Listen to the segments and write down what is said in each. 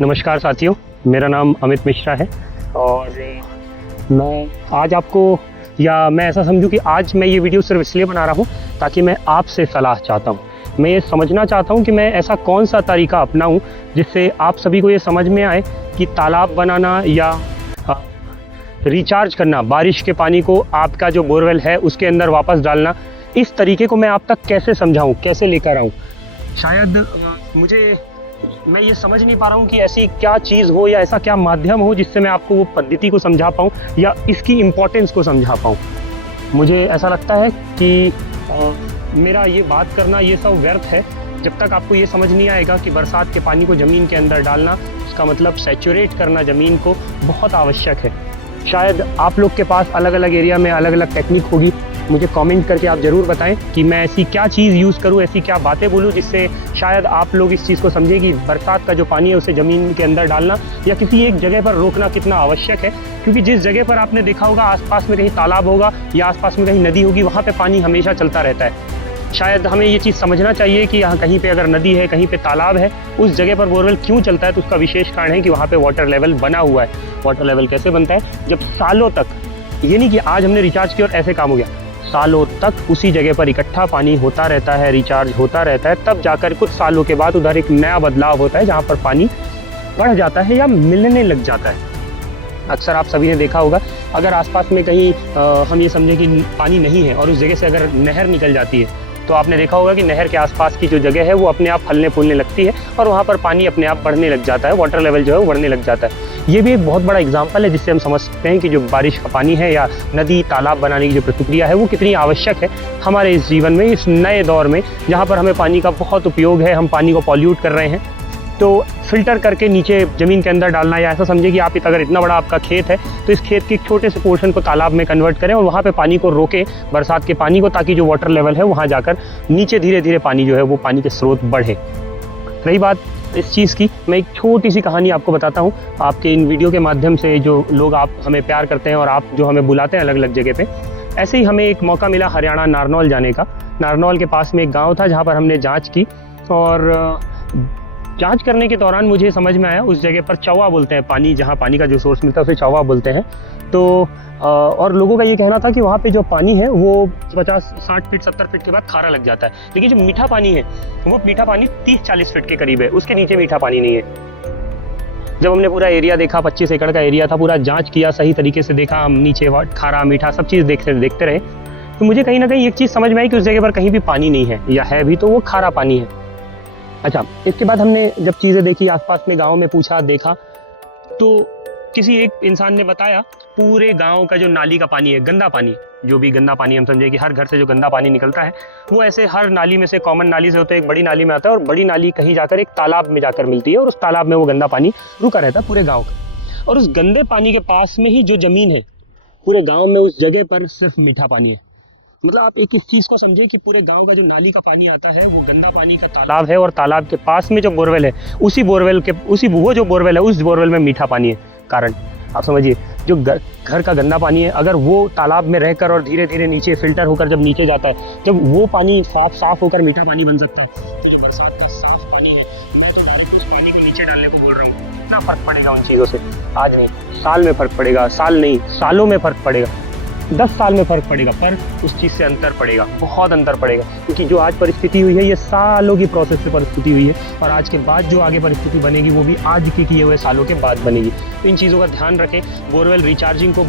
नमस्कार साथियों, मेरा नाम अमित मिश्रा है और मैं आज आपको मैं ऐसा समझूं कि आज मैं ये वीडियो सिर्फ इसलिए बना रहा हूँ ताकि मैं आपसे सलाह चाहता हूँ। मैं ये समझना चाहता हूँ कि मैं ऐसा कौन सा तरीका अपनाऊँ जिससे आप सभी को ये समझ में आए कि तालाब बनाना या रिचार्ज करना, बारिश के पानी को आपका जो बोरवेल है उसके अंदर वापस डालना, इस तरीके को मैं आप तक कैसे समझाऊँ, कैसे लेकर आऊँ। शायद मैं ये समझ नहीं पा रहा हूँ कि ऐसी क्या चीज़ हो या ऐसा क्या माध्यम हो जिससे मैं आपको वो पद्धति को समझा पाऊँ या इसकी इम्पोर्टेंस को समझा पाऊँ। मुझे ऐसा लगता है कि मेरा ये बात करना ये सब व्यर्थ है जब तक आपको ये समझ नहीं आएगा कि बरसात के पानी को ज़मीन के अंदर डालना, उसका मतलब सैचुरेट करना ज़मीन को बहुत आवश्यक है। शायद आप लोग के पास अलग अलग एरिया में अलग अलग टेक्निक होगी। मुझे कमेंट करके आप ज़रूर बताएं कि मैं ऐसी क्या चीज़ यूज़ करूं, ऐसी क्या बातें बोलूं जिससे शायद आप लोग इस चीज़ को समझें कि बरसात का जो पानी है उसे ज़मीन के अंदर डालना या किसी एक जगह पर रोकना कितना आवश्यक है। क्योंकि जिस जगह पर आपने देखा होगा आसपास में कहीं तालाब होगा या आसपास में कहीं नदी होगी, वहाँ पर पानी हमेशा चलता रहता है। शायद हमें ये चीज़ समझना चाहिए कि यहाँ कहीं पे अगर नदी है, कहीं पे तालाब है, उस जगह पर बोरवेल क्यों चलता है, तो उसका विशेष कारण है कि वहाँ पे वाटर लेवल बना हुआ है। वाटर लेवल कैसे बनता है? जब सालों तक, ये नहीं कि आज हमने रिचार्ज किया और ऐसे काम हो गया, सालों तक उसी जगह पर इकट्ठा पानी होता रहता है, रिचार्ज होता रहता है, तब जाकर कुछ सालों के बाद उधर एक नया बदलाव होता है जहाँ पर पानी बढ़ जाता है या मिलने लग जाता है। अक्सर आप सभी ने देखा होगा, अगर आसपास में कहीं हम ये समझें कि पानी नहीं है और उस जगह से अगर नहर निकल जाती है, तो आपने देखा होगा कि नहर के आसपास की जो जगह है वो अपने आप फलने फूलने लगती है और वहाँ पर पानी अपने आप बढ़ने लग जाता है, वाटर लेवल जो है वो बढ़ने लग जाता है। ये भी एक बहुत बड़ा एग्जाम्पल है जिससे हम समझ सकते हैं कि जो बारिश का पानी है या नदी तालाब बनाने की जो प्रक्रिया है वो कितनी आवश्यक है हमारे इस जीवन में, इस नए दौर में जहाँ पर हमें पानी का बहुत उपयोग है, हम पानी को पॉल्यूट कर रहे हैं। तो फिल्टर करके नीचे ज़मीन के अंदर डालना, या ऐसा समझिए कि आप अगर इतना बड़ा आपका खेत है तो इस खेत के एक छोटे से पोर्शन को तालाब में कन्वर्ट करें और वहाँ पे पानी को रोकें, बरसात के पानी को, ताकि जो वाटर लेवल है वहाँ जाकर नीचे धीरे धीरे पानी जो है वो पानी के स्रोत बढ़े। रही बात इस चीज़ की, मैं एक छोटी सी कहानी आपको बताता हूँ। आपके इन वीडियो के माध्यम से जो लोग आप हमें प्यार करते हैं और आप जो हमें बुलाते हैं अलग अलग जगह पर, ऐसे ही हमें एक मौका मिला हरियाणा नारनौल जाने का। नारनौल के पास में एक गाँव था जहाँ पर हमने जाँच की और जांच करने के दौरान मुझे समझ में आया उस जगह पर चौवा बोलते हैं, पानी जहाँ पानी का जो सोर्स मिलता है उसे चौवा बोलते हैं। तो और लोगों का ये कहना था कि वहाँ पे जो पानी है वो 50-60 फीट 70 फीट के बाद खारा लग जाता है, लेकिन जो मीठा पानी है वो मीठा पानी 30-40 फीट के करीब है, उसके नीचे मीठा पानी नहीं है। जब हमने पूरा एरिया देखा, 25 एकड़ का एरिया था, पूरा जाँच किया, सही तरीके से देखा, हम नीचे खारा मीठा सब चीज़ देखते रहे, तो मुझे कहीं ना कहीं एक चीज़ समझ में आई कि उस जगह पर कहीं भी पानी नहीं है, या है भी तो वो खारा पानी है। अच्छा, इसके बाद हमने जब चीज़ें देखी, आसपास में गांव में पूछा, देखा, तो किसी एक इंसान ने बताया पूरे गांव का जो नाली का पानी है, गंदा पानी, जो भी गंदा पानी हम समझे कि हर घर से जो गंदा पानी निकलता है वो ऐसे हर नाली में से, कॉमन नाली से होता है, एक बड़ी नाली में आता है और बड़ी नाली कहीं जाकर एक तालाब में जाकर मिलती है और उस तालाब में वो गंदा पानी रुका रहता है पूरे गाँव का। और उस गंदे पानी के पास में ही जो ज़मीन है पूरे गाँव में, उस जगह पर सिर्फ मीठा पानी है। मतलब आप एक इस चीज़ को समझे कि पूरे गांव का जो नाली का पानी आता है वो गंदा पानी का तालाब है और तालाब के पास में जो बोरवेल है वो जो बोरवेल है उस बोरवेल में मीठा पानी है। कारण आप समझिए, जो घर का गंदा पानी है अगर वो तालाब में रहकर और धीरे धीरे नीचे फिल्टर होकर जब नीचे जाता है, जब वो पानी साफ होकर मीठा पानी बन सकता है, तो जो बरसात का साफ पानी है, मैं तो डायरेक्ट उस पानी को नीचे डालने को बोल रहा हूँ। कितना फर्क पड़ेगा उन चीज़ों से? आज नहीं, साल में फर्क पड़ेगा, साल नहीं सालों में फर्क पड़ेगा, 10 साल में फर्क पड़ेगा, पर उस चीज़ से अंतर पड़ेगा, बहुत अंतर पड़ेगा। क्योंकि जो आज परिस्थिति हुई है ये सालों की प्रोसेस से परिस्थिति हुई है और आज के बाद जो आगे परिस्थिति बनेगी वो भी आज के किए हुए सालों के बाद बनेगी। तो इन चीज़ों का ध्यान रखें, बोरवेल रिचार्जिंग को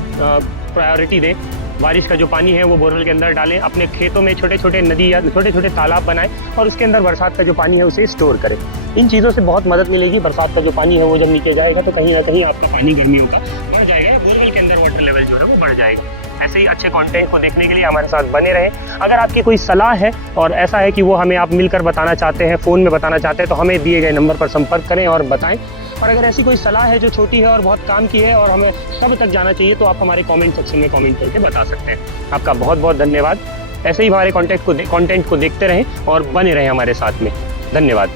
प्रायोरिटी दें, बारिश का जो पानी है वो बोरवेल के अंदर डालें, अपने खेतों में छोटे छोटे नदी या छोटे छोटे तालाब बनाएं और उसके अंदर बरसात का जो पानी है उसे स्टोर करें। इन चीज़ों से बहुत मदद मिलेगी। बरसात का जो पानी है वो जब नीचे जाएगा तो कहीं ना कहीं आपका पानी गर्मियों का बढ़ जाएगा, बोरवेल के अंदर वाटर लेवल जो है वो बढ़ जाएगा। ऐसे ही अच्छे कंटेंट को देखने के लिए हमारे साथ बने रहें। अगर आपकी कोई सलाह है और ऐसा है कि वो हमें आप मिलकर बताना चाहते हैं, फ़ोन में बताना चाहते हैं, तो हमें दिए गए नंबर पर संपर्क करें और बताएं। और अगर ऐसी कोई सलाह है जो छोटी है और बहुत काम की है और हमें सब तक जाना चाहिए, तो आप हमारे कमेंट सेक्शन में कमेंट करके बता सकते हैं। आपका बहुत बहुत धन्यवाद। ऐसे ही हमारे कंटेंट को देखते रहें और बने रहें हमारे साथ में। धन्यवाद।